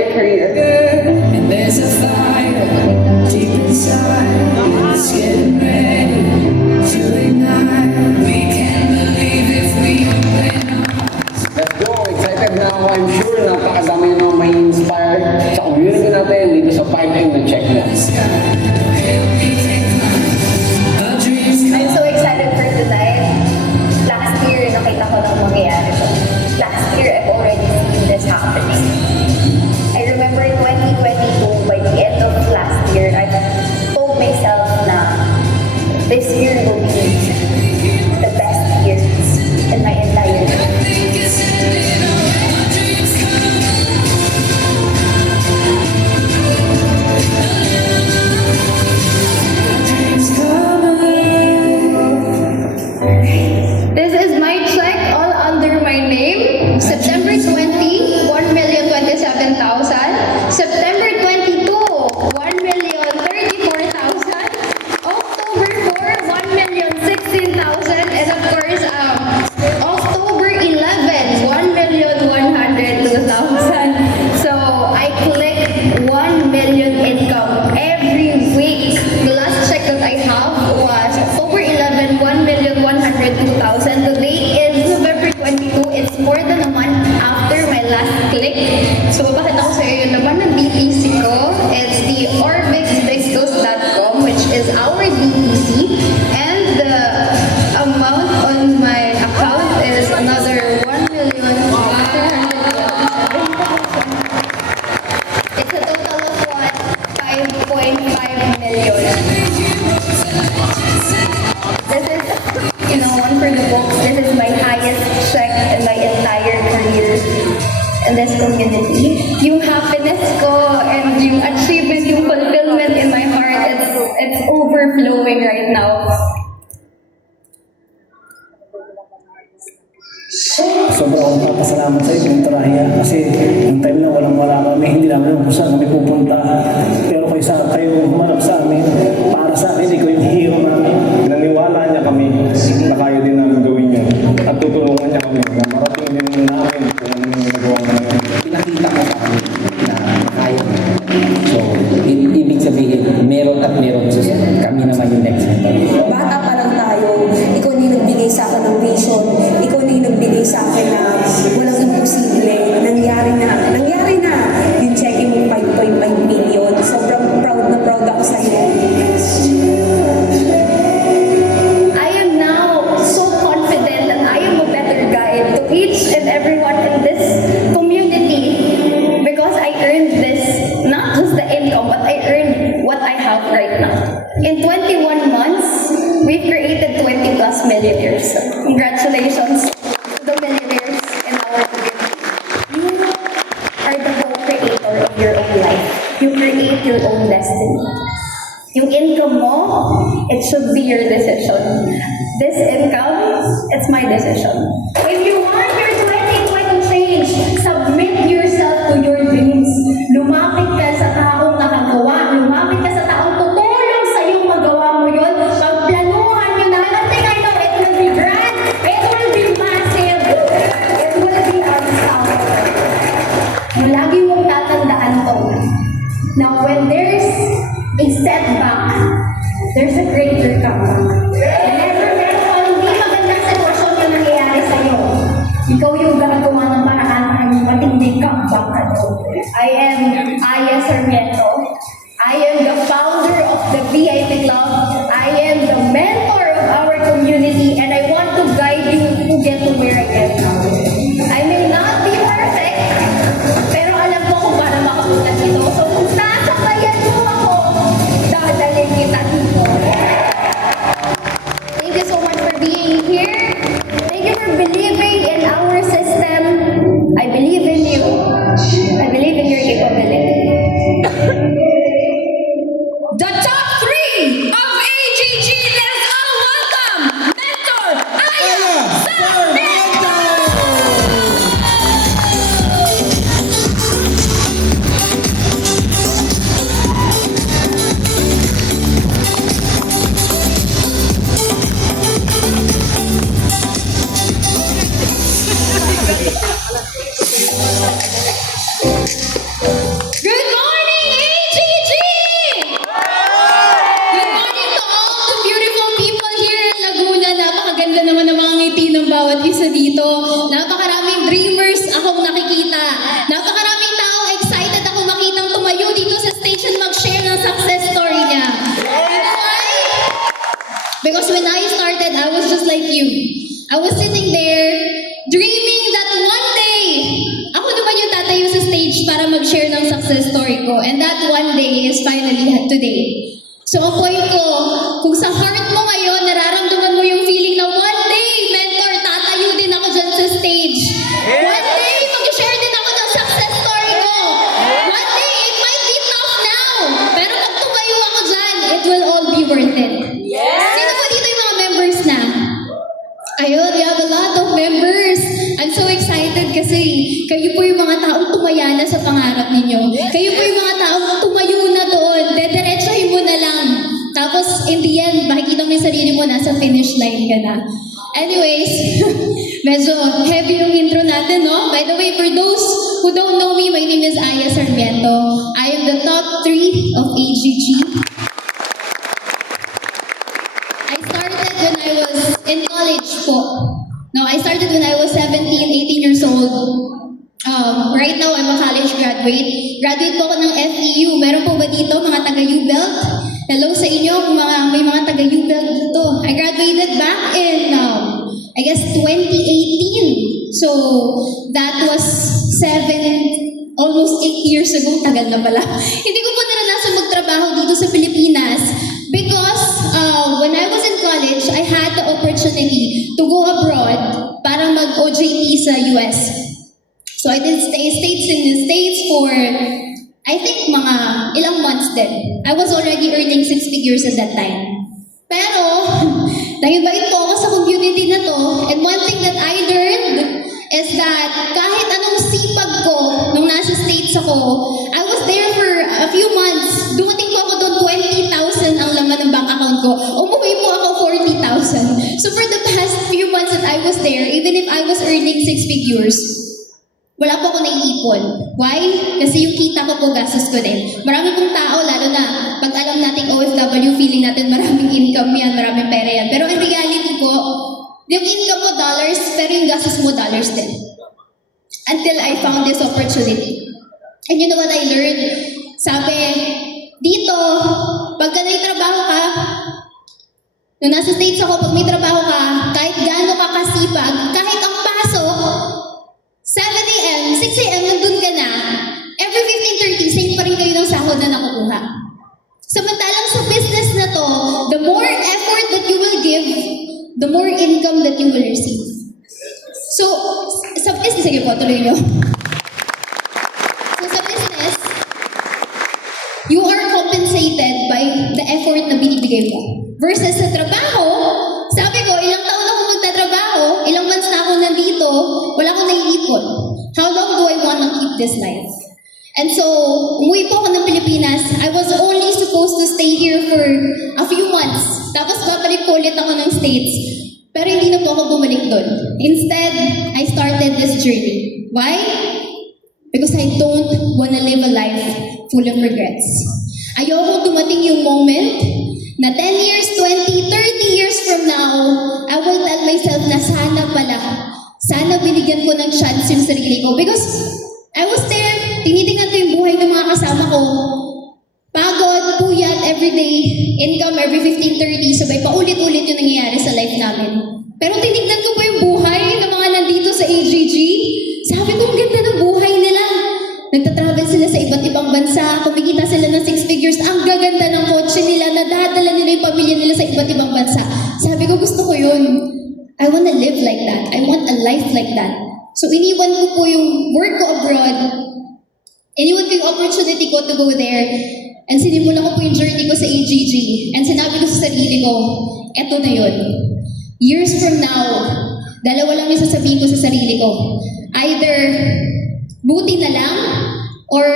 corporate career. And there's a fire deep inside. It's getting ready to ignite. We can't believe if we open our eyes. Let's go! Excited na ako. I'm sure napakadami nyo may inspire sa community natin dito sa 5M na check mo. I'm so excited for tonight. Last year, nakita ko nang mangyayari to. Last year, I've already seen this happening. I remember 2022, by the end of last year, I told myself na this year will be the best year in my entire life. This is my check, all under my name. September 20, 1,027,000. September 22, 1,034,000. October 4, 1,016,000. And of course, October 11, 1,102,000. So I click 1 million income every week. The last check that I have was October 11, 1,102,000. The date is November 22. It's more than a month after my last click. So, papakita ko sa iyo yung laman ng BTC ko. It's the orbixbigdos.com, which is our BTC. And the amount on my account is another 1,200,000. It's a total of what? 5.5 million. This is, one for the books. This is my highest check in my entire career in this community. Yung happiness ko and yung achievement, yung fulfillment in my heart, it's overflowing right now. Sobrang akong papasalamat sa inyo, Tarahya, kasi yung time na walang-wala kami, hindi namin alam kung saan kami pupunta. Pero kayo humanap sa amin, para sa akin, ikaw yung hero namin. Naniwala niya kami na kaya din namin gawin yun. At tutulungan niya kami na marating din namin kung ano yung nagawa namin. Pinakita ko sa amin na kaya. So, ibig sabihin, meron at meron susunod. Kami naman yung next. Bata pa lang tayo, ikaw na yung nagbigay sa akin ng vision, ikaw na yung nagbigay sa akin na walang imposible, nangyari na, yung checking mo 5.5 million, sobrang proud na proud ako sa iyo. I am now so confident that I am a better guide to each and everyone in this community because I earned this, not just the income, but I earned what I have right now. In 21 months, we've created 20 plus millionaires. Congratulations to the millionaires in our community. You are the co-creator of your own life. You create your own destiny. Yung income mo, it should be your decision. This income, it's my decision. If you want your 2020 change, submit yourself to your dreams. Lumapit ka sa taong nakagawa. Lumapit ka sa taong tutulong sa iyong magawa mo yun. Pagplanuhan nyo na. One thing I know, it will be grand. It will be massive. It will be unstoppable. Lagi mong tatandaan to. Now, when there's a setback, there's a greater comeback. Whenever meron hindi magandang sitwasyon yung nangyayari sa'yo, today. So ang point ko, kung sa heart mo ngayon, nararamdaman mo yung feeling na one day, mentor, tatayo din ako dyan sa stage. One day, mag-share din ako ng success story ko. One day, it might be tough now. Pero pag tumayo ako dyan, it will all be worth it. Sino po dito yung mga members na? Ayun, we have a lot of members. I'm so excited kasi kayo po yung mga taong tumaya na sa pangarap ninyo. Kayo po yung mga taong tumayo na doon. Dediretsahin mo na lang. Tapos, in the end, makikita mo yung sarili mo, nasa finish line ka na. Anyways, medyo heavy yung intro natin, no? By the way, for those who don't know me, my name is Aya Sarmiento. I am the top 3 of AGG. I started when I was in college po. No, I started when I was 17, 18 years old. Right now, I'm a college graduate. Graduate po ako ng FEU. Meron po ba dito mga taga-U-Belt? Hello sa inyo kung may mga taga-U-Belt dito. I graduated back in, I guess, 2018. So, that was almost 8 years ago. Tagal na pala. Hindi ko po naranasan magtrabaho dito sa Pilipinas because when I was in college, I had the opportunity to go abroad para mag-OJT sa US. So I did stays in the States for, I think, mga ilang months din. I was already earning 6 figures at that time. Pero, nag-invite po ako sa community na to, and one thing that I learned is that kahit anong sipag ko nung nasa States ako, I was there for a few months. Dumating po ako doon, 20,000 ang laman ng bank account ko. Umuwi po ako 40,000. So for the past few months that I was there, even if I was earning 6 figures, wala po ako naiipon. Why? Kasi yung kita ko po, gastos ko din. Marami pong tao, lalo na pag alam nating OFW, feeling natin maraming income yan, maraming pera yan. Pero in reality po, yung income mo dollars, pero yung gastos mo dollars din. Until I found this opportunity. And you know what I learned? Sabi, dito, pagka may trabaho ka, nung nasa States ako, pag may trabaho ka, kahit gaano ka kasipag, kahit ang pasok, 7 a.m., 6 a.m., nandun ka na, every 15:30, same pa rin kayo ng sahod na nakukuha. Samantalang sa business na to, the more effort that you will give, the more income that you will receive. So, sa business, sige po, tuloy nyo. So, sa business, you are compensated by the effort na binibigay mo. Versus sa trabaho, sabi ko, ilang taon ako magtatrabaho, ilang months na ako nandito, wala akong naiipon. How long do I want to keep this life? And so, umuwi po ako ng Pilipinas. I was only supposed to stay here for a few months. Tapos babalik po ulit ako ng States. Pero hindi na po ako bumalik doon. Instead, I started this journey. Why? Because I don't want to live a life full of regrets. Ayoko dumating yung moment na 10 years, 20, 30 years from now, I will tell myself na sana binigyan ko ng chance yung sarili ko. Because I was there, tinitingnan ko yung buhay ng mga kasama ko. Pagod, puyat, everyday, income every 15-30, sabay paulit-ulit yung nangyayari sa life namin. Pero tinignan ko po yung buhay ng mga nandito sa AGG. Sabi ko, ang ganda ng buhay nila. Nagtatravel sila sa iba't ibang bansa, kumikita sila ng 6 figures, ang gaganda ng kotse nila, nadadala nila yung pamilya nila sa iba't ibang bansa. Sabi ko, gusto ko yun. I want to live like that. I want a life like that. So iniwan ko po yung work ko abroad, iniwan ko yung opportunity ko to go there, and sinimulan ko po yung journey ko sa AGG, and sinabi ko sa sarili ko, eto na yun. Years from now, dalawa lang yung sasabihin ko sa sarili ko. Either buti na lang, or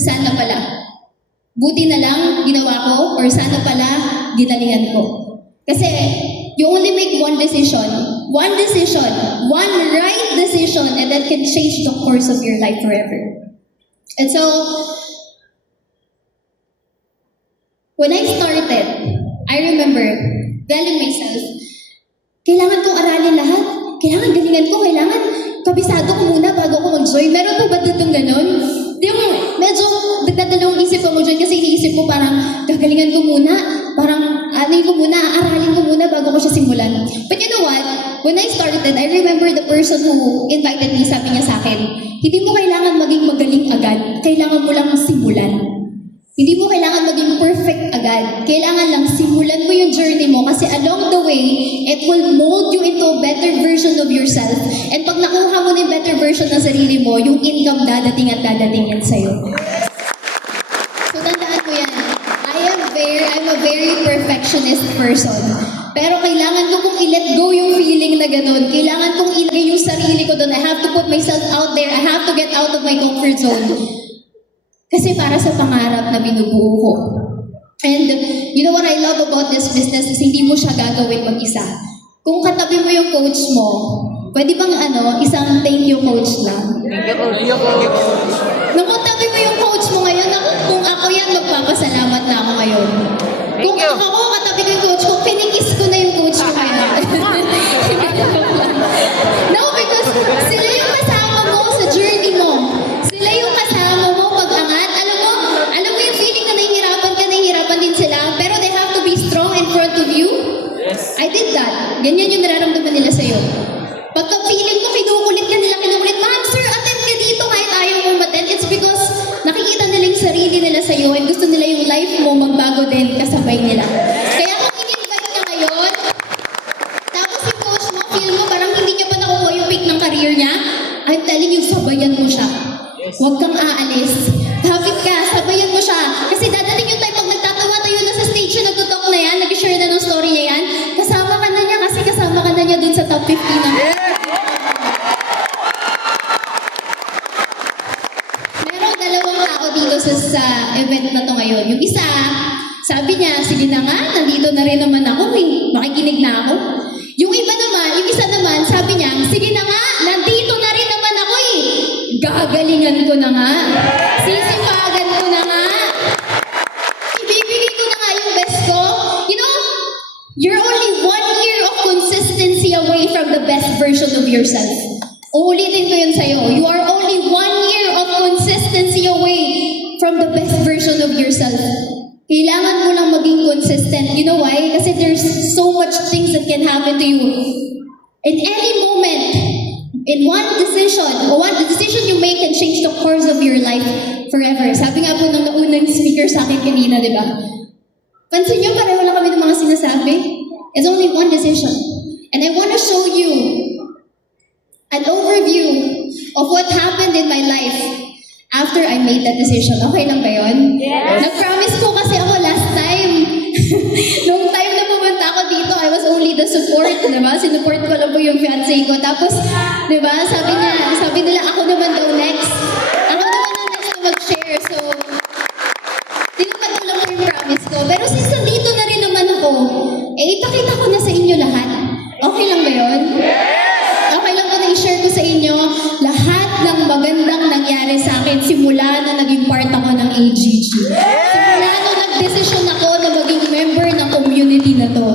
sana pala. Buti na lang, ginawa ko, or sana pala, ginalingan ko. Kasi, you only make one decision, one right decision, and that can change the course of your life forever. And so, when I started, I remember telling myself, kailangan kong aralin lahat, kailangan galingan ko, kailangan kabisado ko muna bago ko mag-join. Meron po ba ditong ganon? Yung medyo nagdadalawang isip ko mag-join kasi iniisip mo parang gagalingan ko muna, parang aralin ko muna bago ko siya simulan. But you know what? When I started, I remember the person who invited me, sabi niya sa akin, hindi mo kailangan maging magaling agad, kailangan mo lang simulan. Hindi mo kailangan maging perfect agad. Kailangan lang simulan mo yung journey mo kasi along the way, it will mold you into a better version of yourself. And pag nakuha mo na yung better version ng sarili mo, yung income dadating at dadating yan sa'yo. So tandaan mo yan. I'm a very perfectionist person. Pero kailangan ko kung i-let go yung feeling na ganun. Kailangan kong ilagay yung sarili ko doon. I have to put myself out there. I have to get out of my comfort zone. Kasi para sa pangarap na binubuo ko. And you know what I love about this business is hindi mo siya gagawin mag-isa. Kung katabi mo yung coach mo, pwede bang isang thank you coach lang? Nung katabi mo yung coach mo ngayon, kung ako yan, magpapasalamat na ako ngayon. Kung ako katabi ko yung coach ko, pinikis ko na yung coach ko ngayon. No, because sila yung kasama mo sa journey mo. Sila yung kasama mo pag-angat. Alam mo yung feeling na nahihirapan din sila, pero they have to be strong in front of you. Yes. I did that. Ganyan yung nararamdaman nila sa'yo. Pagka feeling ko, kinukulit ka nila, ma'am, sir, attend ka dito kahit ayaw mo attend. It's because nakikita nila yung sarili nila sa'yo and gusto nila yung life mo magbago din kasabay nila. Kaya kung in-invite ka ngayon, tapos yung coach mo, feel mo parang hindi niya pa nakuha yung peak ng career niya, I'm telling you, sabayan mo siya. Huwag kang aalis. Kapit ka, sabayan mo siya. Kasi dadating yung time pag nagtatawa tayo na sa stage siya, nagtutok na yan, nag-share na ng story niya yan, kasama ka na niya kasi kasama ka na niya dun sa top 50 na. Merong dalawang tao dito sa event na to ngayon. Yung isa, sabi niya, sige na nga, nandito na rin naman ako makikinig na ako. Yung isa naman, sabi niya, sige na nga, nandito na rin naman ako gagalingan ko na nga. Sisipagan ko na nga. Ibibigay ko na nga yung best ko. You know, you're only 1 year of consistency away from the best version of yourself. Uulitin ko yun sa'yo. You are only 1 year of consistency away from the best version of yourself. Kailangan mo lang maging consistent. You know why? Kasi there's so much things that can happen to you. In any moment, in the decision you make can change the course of your life forever. Sabi nga po ng naunang speaker sa akin kanina, di ba? Pansin niyo, pareho lang kami ng mga sinasabi. It's only one decision. And I want to show you an overview of what happened in my life after I made that decision. Okay lang ba yun? Yes! Nag-promise po kasi ako last time. Nung time na pumunta ako dito, I was only the support, di ba? Sinupport ko lang po yung fiancé ko. Tapos, di ba, sabi nila, ako naman daw next. Ako naman ang next na mag-share. So, tinupad ko lang po yung promise ko. Pero since nandito na rin naman ako, ipakita ko na sa inyo lahat. Okay lang ba yun? Okay lang ba na i-share ko sa inyo lahat ng magandang nangyari sa akin simula na naging part ako ng AGG. Simula na nag-desisyon ako na maging member ng community na to.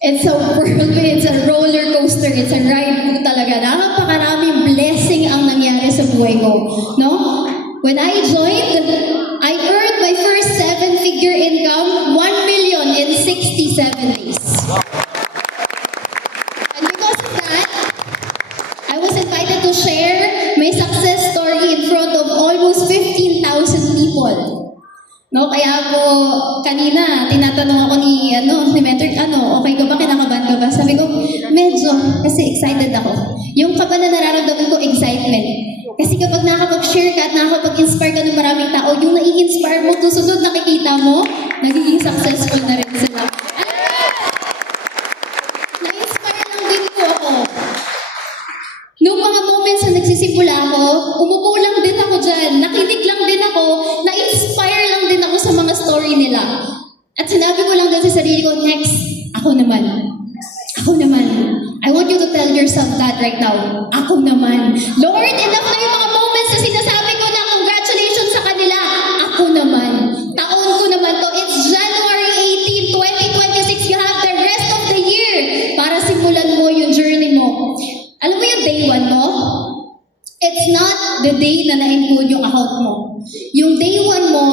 It's a whirlwind, it's a roller coaster, it's a ride po talaga. Napakaraming blessing ang nangyari sa buhay ko. No? When I joined, I earned my first 7-figure income, 1 million in 67 days. And because of that, I was invited to share my success story in front of almost 15,000 people. No, kaya po kanina tinatanong ako ni mentor, okay ka ba, kinakabahan ka ba? Sabi ko, medyo, kasi excited ako. Yung kaba na nararamdaman ko, excitement. Kasi kapag nakakapag-share ka at nakakapag-inspire ka ng maraming tao, yung nai-inspire mo, susunod nakikita mo, nagiging successful na rin sila. Alam mo, na-inspire lang din po ako. Noong mga moments na nagsisimula ako, umupo lang din ako dyan, nakinig lang din ako, na-inspire lang din ako sa mga story nila. At sinabi ko lang din sa sarili ko, next, ako naman. Ako naman. I want you to tell yourself that right now. Ako naman. Lord, enough na yung mga moments na sinasabi ko na congratulations sa kanila. Ako naman. Taon ko naman to. It's January 18, 2026. You have the rest of the year para simulan mo yung journey mo. Alam mo yung day 1 mo? It's not the day na na-include yung account mo. Yung day 1 mo,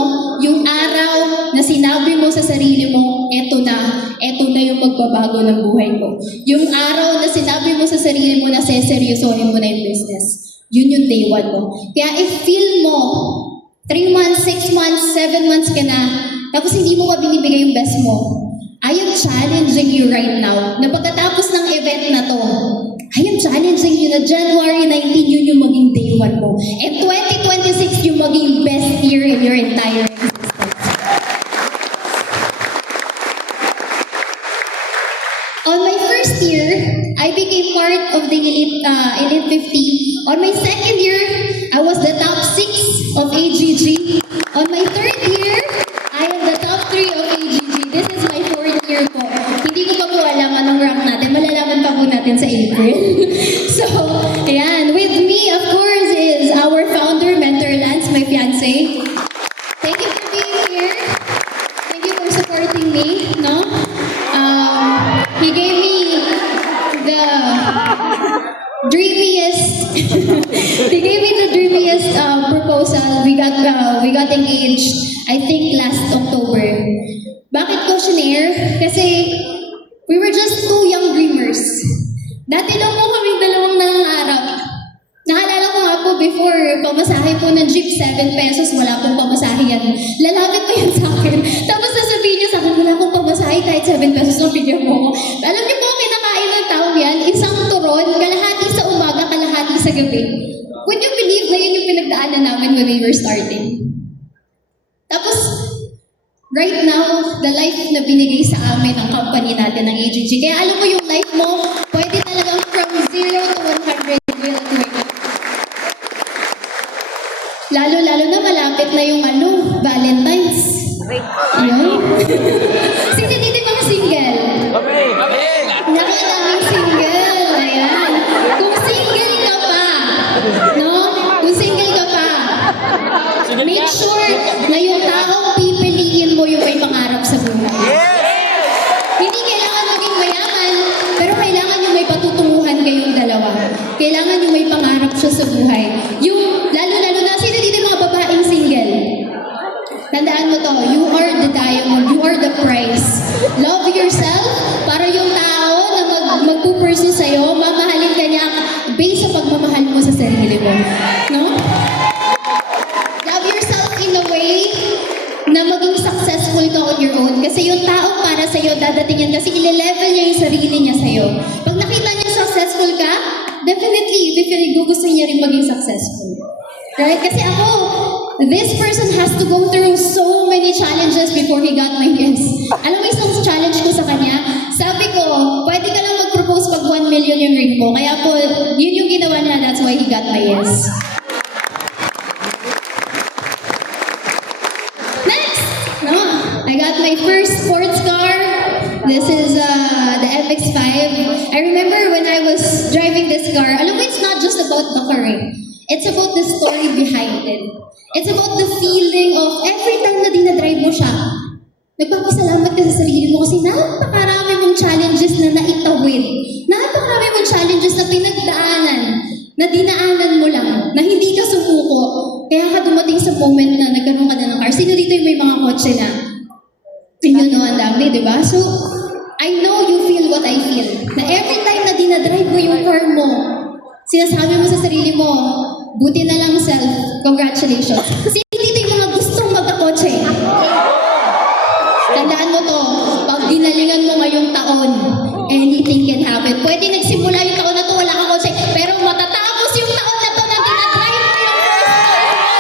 yung araw na sinabi mo sa sarili mo, eto na yung magbabago ng buhay ko. Yung araw na sinabi mo sa sarili mo na seseryosohin mo na yung business. Yun yung day 1 mo. Kaya if feel mo, 3 months, 6 months, 7 months ka na, tapos hindi mo pa binibigay yung best mo, I am challenging you right now na pagkatapos ng event na to, I am challenging you na January 19 yun yung maging day 1 mo. And 2026 yung maging best year in your entire existence. On my first year, I became part of the Elite 50. On my second year, I was the top 6 of AGG. On my third year, I am the top 3 of AGG. This is my 4th year po. Hindi ko pa po alam anong rank natin. Malalaman pa po natin sa April. So, ayan. With me, of course, is our founder, Mentor Lance, my fiancé. Thank you for being here. Thank you for supporting me. No? He gave me the dreamiest. He gave me the dreamiest proposal. We got engaged. I think last October. Bakit ko sinare? Kasi we were just two young dreamers. Dati lang po kami dalawang nangangarap. Naalala ko nga po before, pamasahe po ng jeep, 7 pesos, wala pong pamasahe yan. Lalapit pa yan sa akin. Tapos sasabihin niya sa akin, wala akong pamasahe kahit 7 pesos lang bigyan mo ko. Alam niyo po, kinakain ng tao yan, isang turon, kalahati sa umaga, kalahati sa gabi. Would you believe na yun yung pinagdaanan namin when we were starting? Tapos, right now, the life na binigay sa amin ng company natin, ng AGG. Kaya alam mo yung life mo, pwede talagang from 0 to 100 will to it. Lalo-lalo na malapit na yung Valentine's. Yun. Sino dito yung mga single? Nakilaming single. Ayan. Kung single ka pa, no? Kung single ka pa, make sure na yung taong pipiliin mo yung may pangarap sa buhay. Hindi kailangan maging mayaman, pero kailangan yung may patutunguhan kayong dalawa. Kailangan yung may pangarap siya sa buhay. Yung, lalo-lalo na, sino dito yung mga babaeng single? Tandaan mo to, you are the diamond, you are the prize. Love yourself para yung tao na magpupursue sa'yo, mamahalin ka niya based sa pagmamahal mo sa sarili mo. No? Love yourself in a way na maging successful ka on your own. Kasi yung tao para sa'yo, dadating yan kasi ile-level niya yung sarili niya sa'yo. Pag nakita niya successful ka, definitely, gusto niya rin maging successful. Right? Kasi ako, this person has to go through so many challenges before he got my yes. Alam mo isang challenge ko sa kanya? Sabi ko, pwede ka lang mag-propose pag 1 million yung ring mo. Kaya po, yun yung ginawa niya, that's why he got my yes. Next! No, I got my first sports car. This is the MX-5. I remember when I was driving this car, alam mo, it's not just about the car. It's about the story behind it. It's about the feeling of every time na dinadrive mo siya, nagpapasalamat ka sa sarili mo kasi napakarami mong challenges na naitawid. Napakarami mong challenges na pinagdaanan, na dinaanan mo lang, na hindi ka sumuko. Kaya ka dumating sa moment na nagkaroon ka na ng car. Sino dito yung may mga kotse na? Yun no, ang dami, di ba? So, I know you feel what I feel. Na every time na dinadrive mo yung car mo, sinasabi mo sa sarili mo, buti na lang self, congratulations. Kasi dito yung mga gustong magkakotse. Tandaan mo to, pag dinalingan mo ngayong taon, anything can happen. Pwede nagsimula yung taon na to, wala kang kotse, pero matatapos yung taon na to na dinadrive mo yung first car mo.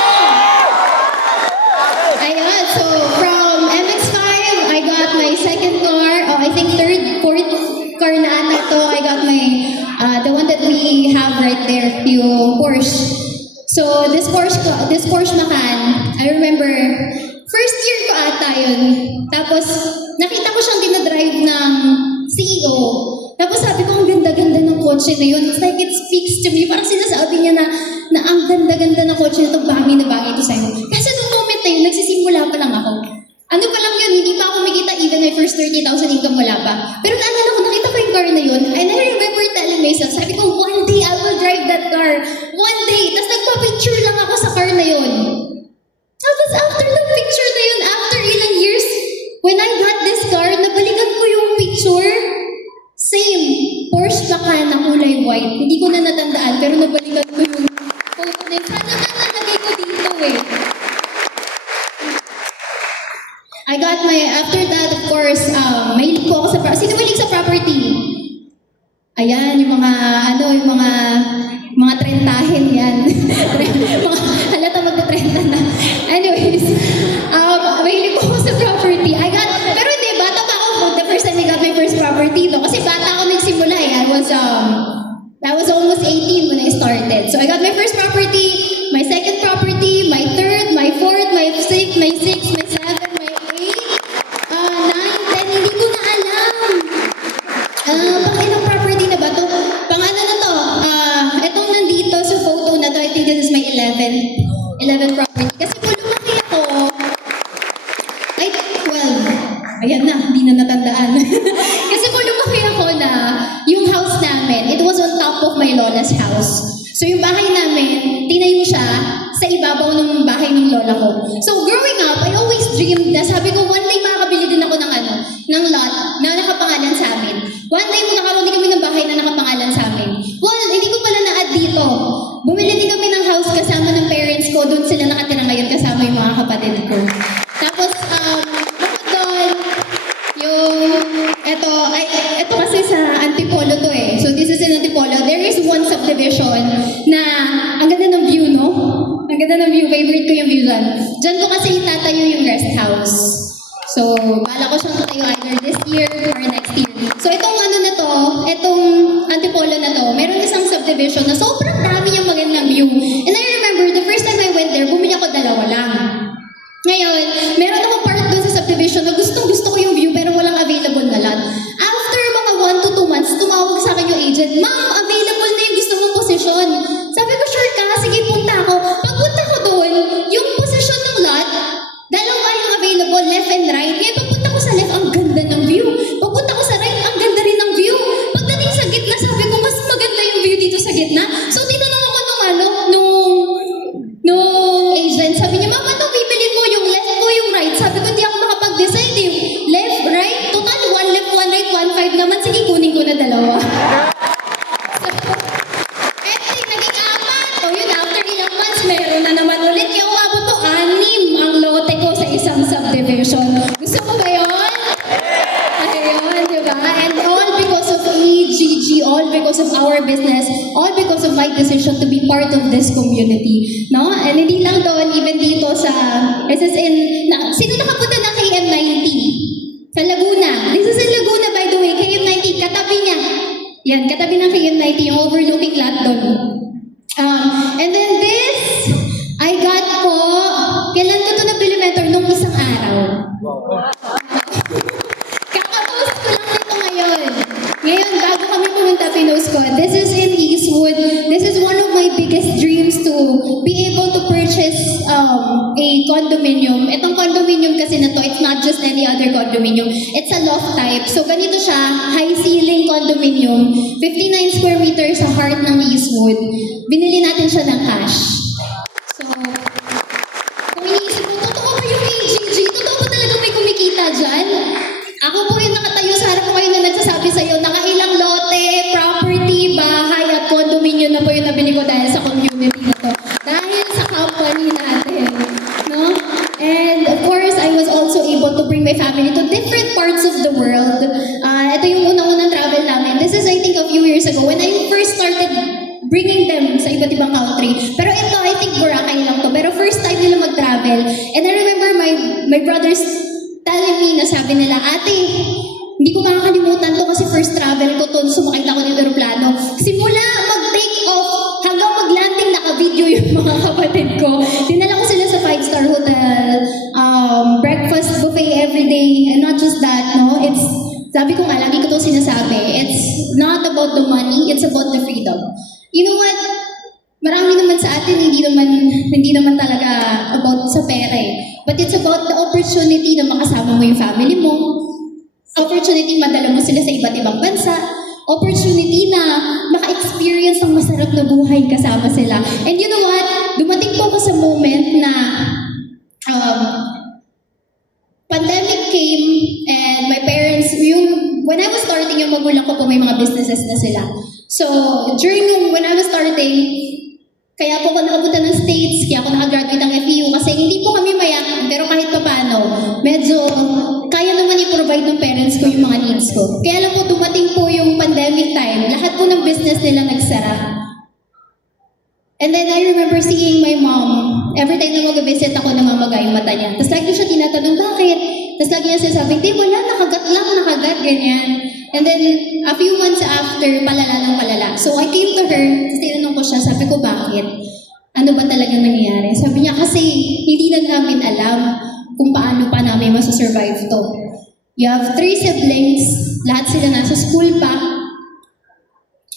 Ayan, so from MX-5, I got my second car, I think third, fourth car na to, I got my, the one that we have right there, yung Porsche. So this Porsche Macan, I remember, first year ko ata yun. Tapos, nakita ko siyang dinadrive ng CEO. Tapos sabi ko, ang ganda-ganda ng kotse na yun. It's like it speaks to me. Parang sinasabi niya na ang ganda-ganda ng kotse na ito, bagay na bagay ito sa'yo. Kasi nung moment na yun, nagsisimula pa lang ako. Ano pa lang yun, hindi pa ako kumikita even my first 30,000 income wala pa. Pero naalala ko, nakita ko yung car na yun, and I remember telling myself, sabi ko, one day I will drive that car. One day. Tapos nagpa-picture lang ako sa car na yun. Tapos after ng picture na yun, after ilang years, when I got this car, nabalikan ko yung picture. Same. Porsche Macan na kulay white. Hindi ko na natandaan, pero nabalikan ko yung photo na yun. Sana nalagay ko dito eh. I got after that, of course, mahilig po ako sa property. Sino mahilig sa property? Ayan, yung mga trentahin yan. Halata magta-trenta na. Anyways, mahilig po ako sa property. Pero hindi, bata pa ako. The first time I got my first property, no? Kasi bata ako nagsimula eh. I was almost 18 when I started. So I got my first property, my second property, my third, my fourth, my fifth, my sixth, my seventh, my eighth, 9, 10, hindi ko na alam. Pang ilang property na ba to? Pang ano na to? Itong nandito sa photo na to, I think this is my 11th property. Kasi kung lumaki ako, ay, 12. Ayan na, hindi na natandaan. Kasi kung lumaki ako na, yung house namin, it was on top of my lola's house. So yung bahay namin, tinayo siya sa ibabaw ng bahay ng lola ko. So growing up, I always dreamed na sabi ko, one day makakabili din ako ng lot na nakapangalan sa amin. One day magkakaroon din kami ng bahay na nakapangalan sa amin. Well, hindi ko pala na-add dito. Bumili din kami ng house kasama ng parents ko. Doon sila nakatira ngayon kasama yung mga kapatid ko. Tapos, bukod doon, ito kasi sa Antipolo to eh. So this is in Antipolo. There is one subdivision na ang ganda ng view, no? Ang ganda ng view. Favorite ko yung view dyan. Diyan ko kasi itatayo yung rest house. So, bala ko siyang tayo either this year or next year. So, itong Antipolo na to, meron isang subdivision na sobrang dami yung magandang view. And I remember, the first time I went there, bumili ako 2 lang. Ngayon, meron akong part doon sa subdivision na gusto ko yung view pero walang available na lot. After mga 1 to 2 months, tumawag sa akin yung agent, "Ma'am, available na yung gusto mong posisyon." Sabi ko, "Sure ka? Sige, punta ako." Pagpunta ko doon, yung posisyon ng lot, 2 yung available, left and right. Ngayon, pagpunta ko sa left, ang ganda ng view. Pagpunta ko sa right, ang ganda rin ng view. Pagdating sa gitna, sabi ko, mas maganda yung view dito sa gitna. So, tinanong ako nung agent. Sabi niya, "Ma'am, anong bibilin mo? Yung left o yung right?" Sabi ko, "Hindi ako makapag-decide eh. Left, right? Total, 1 left, 1 right, 1 5 naman. Sige, kunin ko na 2." Naging 4. O yun, after ilang months, meron na naman ulit. Kaya umabot to 6 ang lote ko sa isang subdivision. Gusto mo ba yun? Ayun, di ba? And all because of AGG, all because of our business, all because of my decision to be part of this community. No? And hindi lang doon, even dito sa SSN, sino nakapunta ng KM90? Sa Laguna. This is in Laguna, by the way. KM90, katabi niya. Yan, katabi ng KM90, yung overlooking lot doon. And then this, I got po, kailan ko ito nabili mentor? Nung isang araw. Kakapost ko lang ito ngayon. Ngayon, bago kami pumunta, pinost ko, this is in Eastwood. This is one of my biggest dreams to be able to purchase a condominium. Itong condominium kasi na to, it's not just any other condominium. It's a loft type. So, ganito siya, high ceiling condominium, 59 square meters sa heart ng Eastwood. Binili natin siya ng cash. So, kung iniisip mo, totoo ba yung AGG? Totoo ba talaga may kumikita dyan? Ako po yung nakatayo sa harap ko kayo na nagsasabi sa'yo, nakailang lote, property, bahay, at condominium na po yung nabili ko dahil sa community na to. Dahil sa company natin. No? And of course, I was also able to bring my family to different parts of the world. Ito yung unang-unang travel namin. This is, I think, a few years ago when I first started bringing them sa iba't ibang country. Pero ito, I think, Boracay lang to. Pero first time nila mag-travel. And I remember my brothers telling me na sabi nila, "Ate, hindi ko makakalimutan to kasi first travel ko to, sumakit ako ng aeroplano. Simula mag-take off hanggang mag-landing, naka-video yung mga kapatid ko. Dinala ko sila sa 5-star hotel, breakfast buffet every day, and not just that, no? It's, sabi ko nga, lagi ko to sinasabi, it's not about the money, it's about the freedom. You know what? Marami naman sa atin, hindi naman talaga about sa pera eh. But it's about the opportunity na makasama mo yung family mo, opportunity madala mo sila sa iba't ibang bansa, opportunity na maka-experience ng masarap na buhay kasama sila. And you know what? Dumating po ako sa moment na pandemic came and my parents, when I was starting, yung magulang ko po may mga businesses na sila. So, when I was starting, kaya po ako nakapunta ng States, kaya ako nakagraduate ng FEU kasi hindi po kami mayaman, pero kahit pa paano, medyo kaya naman i-provide ng parents ko yung mga needs ko. Kaya lang po dumating po yung pandemic time, lahat po ng business nila nagsara. And then I remember seeing my mom, every time na mag-visit ako, namamaga yung mata niya. Tapos lagi siya tinatanong, bakit? Tapos lagi niya sasabing, di wala, nakagat, ganyan. And then, a few months after, palala ng palala. So I came to her, tapos tinanong ko siya, sabi ko, bakit? Ano ba talaga nangyayari? Sabi niya, kasi hindi na namin alam kung paano pa namin masusurvive to. You have 3 siblings, lahat sila nasa school pa.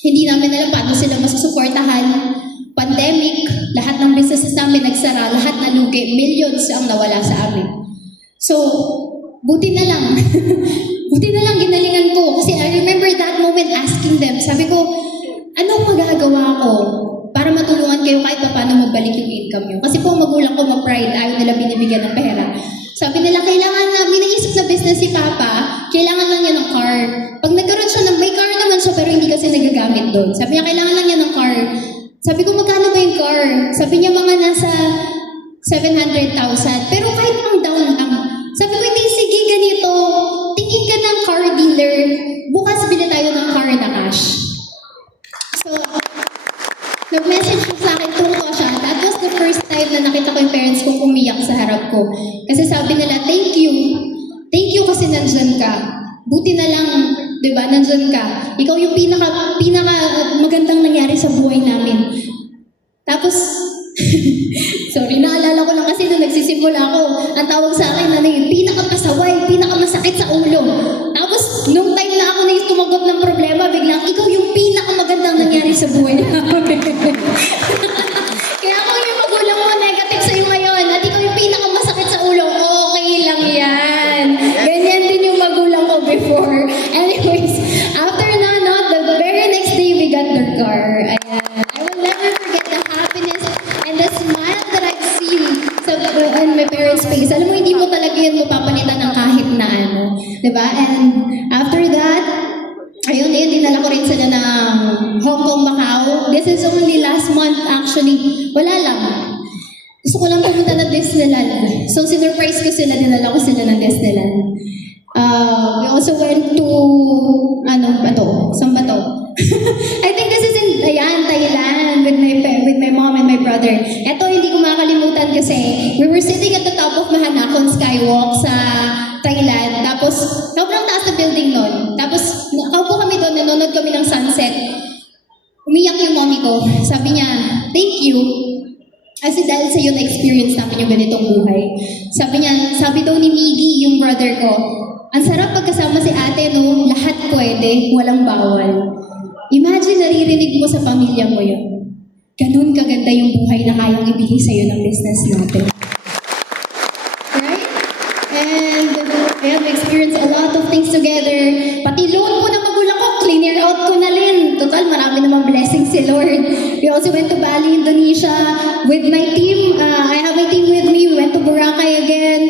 Hindi namin alam paano sila masusuportahan. Pandemic, lahat ng businesses namin nagsara, lahat nalugi, millions ang nawala sa amin. So, buti na lang. Buti na lang ginalingan ko. Kasi I remember that moment asking them, sabi ko, anong magagawa ko para matulungan kayo kahit pa paano magbalik yung income nyo? Kasi po magulang ko ma-pride, ayaw nila binibigyan ng pera. Sabi nila, kailangan na, may naisip na business si Papa, kailangan lang niya ng car. Pag nagkaroon siya may car naman siya, pero hindi kasi nagagamit doon. Sabi niya, kailangan lang niya ng car. Sabi ko, magkano ba yung car? Sabi niya, mga nasa 700,000. Pero kahit ang down lang. Sabi ko, hindi, sige, ganito. Tingin ka ng car dealer. Bukas bili tayo ng car na cash. So, nag-message siya sa akin, tungko siya. That was the first time na nakita ko yung parents ko umiyak sa harap ko. Kasi sabi nila, thank you. Thank you kasi nandyan ka. Buti na lang, di ba, nandyan ka. Ikaw yung pinaka magandang nangyari sa buhay namin. Tapos, sorry, naalala ko lang kasi nung nagsisimula ako, ang tawag sa akin, ano yung pinakapasaway, pinakamasakit sa ulo. Tapos, nung time na ako na yung tumagot ng problema, biglang, ikaw yung pinakamagandang nangyari sa buhay namin. Kaya kung yung magulang mo negative sa'yo ngayon, at ikaw yung pinakamasakit sa ulo, okay lang yan. Ganyan din yung magulang ko before. Anyways, after na, the very next day, we got their car. Ayan. I will never forget the happiness and the smile that I've seen on my parents' face. Alam mo, hindi mo talaga yun mapapalitan ng kahit na ano. Diba? And after that, ayun, dinala ko rin sila ng Hong Kong, Macau. This is only last month actually. Wala lang. Gusto ko lang pumunta ng Disneyland. So, sinurprise ko sila, dinala ko sila ng Disneyland. We also went to, saan ba to? I think this is in Thailand with my mom and my brother. Ito, hindi ko makakalimutan kasi we were sitting at the top of Mahanakon Skywalk sa Thailand. Tapos, sobrang taas na building nun. Tapos, nakaupo kami doon, nanonood kami ng sunset. Umiyak yung mommy ko. Sabi niya, thank you. Kasi dahil sa iyo na-experience namin yung ganitong buhay. Sabi daw ni Miggy, yung brother ko, ang sarap pagkasama si ate, no? Lahat pwede, walang bawal. Imagine, naririnig mo sa pamilya mo yun. Ganun kaganda yung buhay na kayang ibigay sa'yo ng business natin. Right? And we have experienced a lot of things together. Pati loan ko na magulang ko, clear out ko na rin. Total, marami namang blessings si Lord. We also went to Bali, Indonesia with my team. I have my team with me. We went to Boracay again.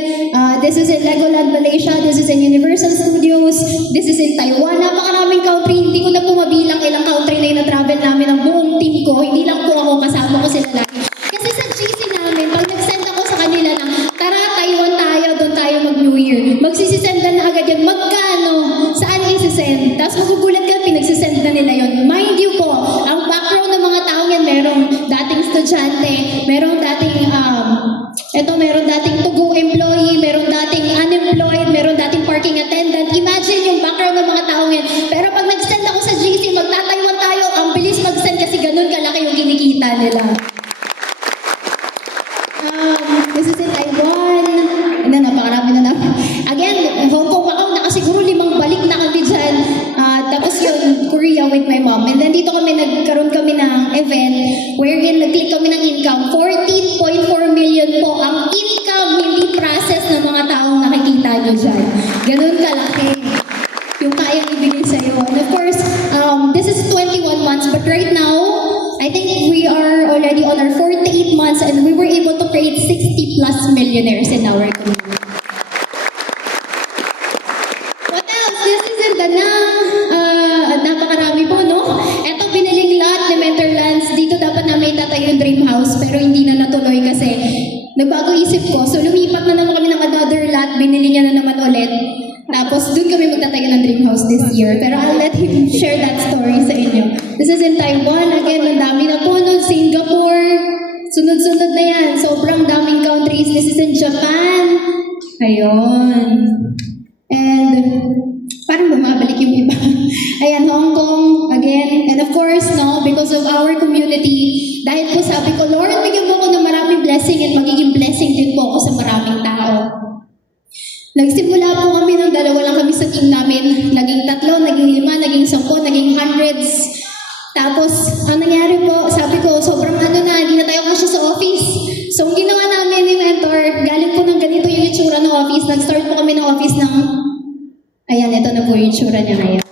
This is in Legoland, Malaysia. This is in Universal Studios. This is in Taiwan. Napakaraming country. Hindi ko na po mabilang ilang country na yung na-travel namin ang buong team ko. Hindi lang po ako, kasama ko sila lagi. Kasi sa GC namin, pag nag-send ako sa kanila na, tara, Taiwan tayo, doon tayo mag-New Year. Magsisisendan na agad yan. Magkano? Saan isisend? Tapos magugulat ka, pinagsisend na nila yon. Mind you po, ang background ng mga tao yan, merong dating estudyante, merong dating, merong dating tugo employee, merong dating unemployed, merong dating parking attendant. Imagine yung background ng mga tao yan. Pero pag nag-send ako sa GC, magtataywan tayo, ang bilis mag-send kasi ganun kalaki yung kinikita nila. This is in Taiwan. Napakarami na naman. Again, Hong Kong, Macau, nakasiguro 5 balik na kami dyan. Tapos yun, Korea with my mom. And then dito nagkaroon kami ng event wherein nag-click kami ng income. 14.4 million po ang income, hindi process ng mga taong nakikita nyo dyan. Ganun kalaki yung kayang ibigay sa'yo. And of course, this is 21 months, but right now, I think we are already on our 48 months and we were able to create 60 plus millionaires in our community. What else? This is in Danang. Napakarami po, no? Ito, biniling lot ni Mentorlands. Dito dapat namin itatayo yung dream house, pero hindi na natuloy kasi nagbago isip ko. So, lumipat na naman kami ng another lot. binili niya na naman ulit. Tapos doon kami magtatayo ng dream house this year. Pero I'll let him share that story sa inyo. This is in Taiwan. Again, ang dami na po nun. Singapore. Sunod-sunod na yan. Sobrang daming countries. This is in Japan. Ayun. And parang bumabalik yung iba. Ayan, Hong Kong, again. And of course, no, because of our community, dahil po sabi ko, Lord, bigyan mo ko ng maraming blessing at magiging blessing din po ako sa maraming tao. Nagsimula po kami nung 2 lang kami sa team namin. Naging 3, naging 5, naging 10, naging hundreds. Tapos, ang nangyari po, sabi ko, sobrang hindi na tayo kasya sa office. So, ang ginawa namin ni Mentor, galing po ng ganito yung itsura ng office. Nag-start po kami ng office ng, ayan, ito na po yung itsura niya ngayon.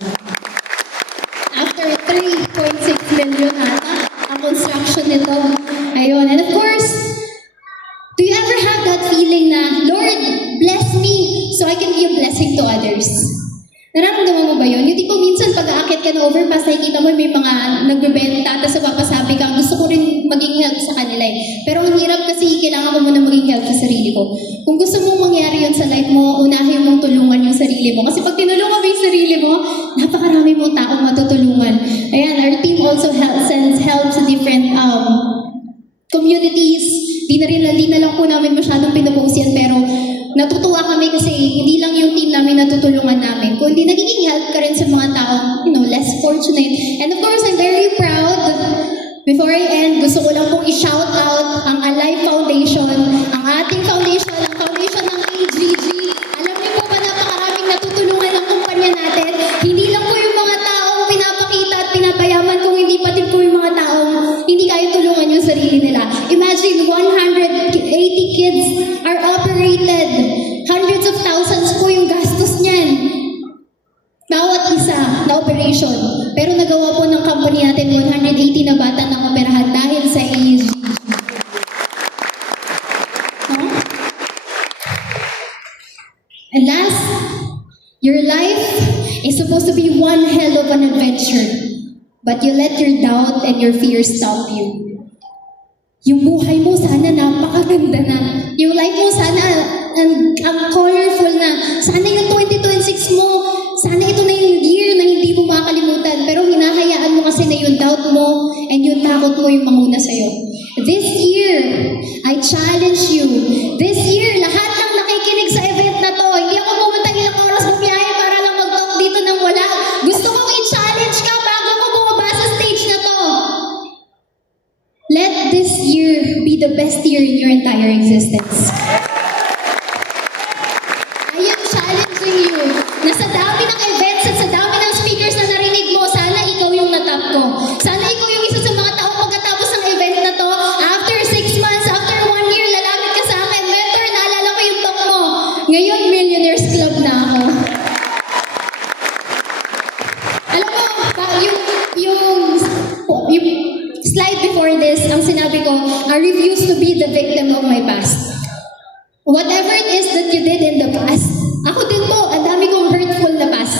After 3.6 million ata, ang construction nito. Ayun, and of course, do you ever have that feeling na, Lord, bless me so I can be a blessing to others? Nararamdaman mo ba yun? Yung tipo minsan pag-aakit ka na overpass, nakikita mo may mga nagbebenta, tapos papasabi ka, gusto ko rin maging help sa kanila eh. Pero ang hirap kasi kailangan mo muna maging help sa sarili ko. Kung gusto mong mangyari yun sa life mo, unahin mong tulungan yung sarili mo. Kasi pag tinulungan mo yung sarili mo, napakarami mong taong matutulungan. Ayan, our team also sends help sa different communities. Di na lang po namin masyadong pinapost yan, pero natutuwa kami kasi hindi lang yung team namin natutulungan namin, kundi nagiging help ka rin sa mga taong, less fortunate. And of course, I'm very proud. Before I end, gusto ko lang pong i-shout out ang Alive Foundation, ang ating foundation, ang foundation ng AGG. Alam niyo po ba napakaraming natutulungan ng kumpanya natin? Hindi lang po yung mga taong pinapakita at pinapayaman, kung hindi pati po yung mga taong hindi kaya tulungan yung sarili nila. Imagine, 180 kids are operated. Hundreds of thousands po yung gastos niyan. Bawat isa na operation. Pero nagawa po ng company natin 180 na bata ng operahan dahil sa ASG. Huh? And last, your life is supposed to be one hell of an adventure. But you let your doubt and your fears stop you. Yung buhay mo sana napakaganda na. Yung life mo sana ang colorful na. Sana yung 2026 mo, sana ito na yung year na hindi mo makakalimutan. Pero hinahayaan mo kasi na yung doubt mo and yung takot mo yung manguna sa'yo. This year, I challenge you. This year, lahat ng nakikinig sa event na to, hindi ako pumunta ilang oras magbiyahe para lang mag-talk dito nang wala. Gusto kong i-challenge ka bago ko bumaba sa stage na to. Let this year be the best year in your entire existence. I am challenging you na sa dami ng events at sa dami ng speakers na narinig mo, sana ikaw yung natap ko. Sana ikaw yung isa sa mga taong pagkatapos ng event na to, after 6 months, after 1 year, lalapit ka sa akin, Mentor, naalala ko yung talk mo. Ngayon, Millionaires Club na ako. Alam mo, yung slide before this, ang sinabi ko, I refuse to be the victim of my past. Whatever it is that you did in the past, ako din po, ang dami kong hurtful na past.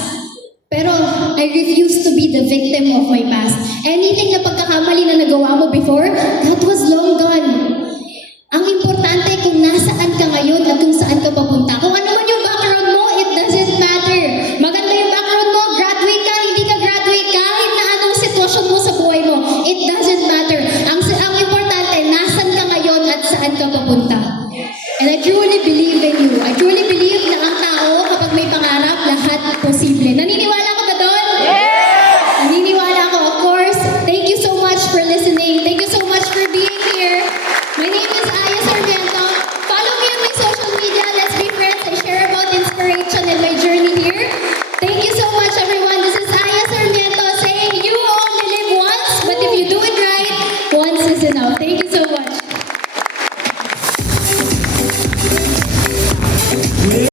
Pero I refuse to be the victim of my past. Anything na pagkakamali na nagawa mo before, that was long gone. Ang importante kung nasaan ka ngayon at kung saan ka papunta. Kung ano man yung background mo, it doesn't matter. Maganda yung background mo, graduate ka, hindi ka graduate, kahit na anong sitwasyon mo sa buhay mo, it doesn't matter. Ang importante, nasan ka ngayon at saan ka papunta. And I truly believe in you. I truly believe na ang tao, kapag may pangarap, lahat posible. Naniniwala ka ba doon? Yes! Naniniwala ako. Of course, thank you so much for listening. Thank you so much for being here. My name is Aya Sarmiento. Follow me on my social media. Let's be friends. I share about inspiration and my journey here. Thank you so much, everyone. This is Aya Sarmiento saying, you only live once, but if you do it right, once is enough. Thank you so much.